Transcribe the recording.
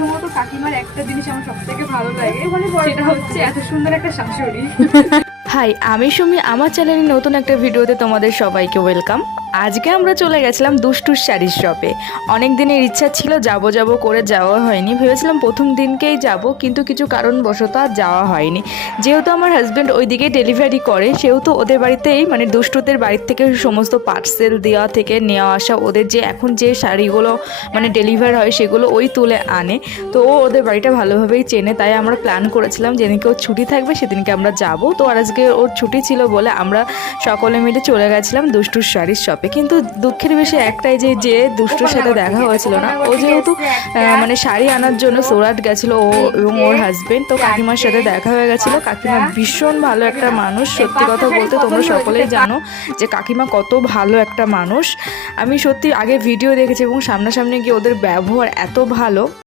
প্রথমত কাকিমার একটা জিনিস আমার সবথেকে ভালো লাগে, সেটা হচ্ছে এত সুন্দর একটা শাশুড়ি। হাই, আমি সুমি। আমার চ্যানেলে নতুন একটা ভিডিওতে তোমাদের সবাইকে ওয়েলকাম। আজকে আমরা চলে গেছিলাম দুষ্টুর শাড়ির শপে। অনেক দিনের ইচ্ছা ছিল যাব করে যাওয়া হয়নি। ভেবেছিলাম প্রথম দিনকেই যাব, কিন্তু কিছু কারণবশত আর যাওয়া হয়নি। যেহেতু আমার হাজব্যান্ড ওইদিকে ডেলিভারি করে, সেহেতু ওদের বাড়িতেই মানে দুষ্টুদের বাড়ির থেকে সমস্ত পার্সেল দেওয়া থেকে নেওয়া আসা, ওদের যে এখন যে শাড়িগুলো মানে ডেলিভার হয় সেগুলো ওই তুলে আনে। তো ও ওদের বাড়িটা ভালোভাবেই চেনে, তাই আমরা প্ল্যান করেছিলাম যেদিনকে ওর ছুটি থাকবে সেদিনকে আমরা যাব। তো আর আজকে ওর ছুটি ছিল বলে আমরা সকলে মিলে চলে গেছিলাম দুষ্টুর শাড়ির শপে। কিন্তু দুঃখের বিষয় একটাই যে দুষ্টুর সাথে দেখা হয়েছিল না। ও যেহেতু মানে শাড়ি আনার জন্য সুরাট গেছিলো ও এবং ওর হাজবেন্ড, তো কাকিমার সাথে দেখা হয়ে গেছিলো। কাকিমা ভীষণ ভালো একটা মানুষ, সত্যি কথা বলতে তোমরা সকলেই জানো যে কাকিমা কত ভালো একটা মানুষ। আমি সত্যি আগে ভিডিও দেখেছি এবং সামনাসামনি গিয়ে ওদের ব্যবহার এত ভালো।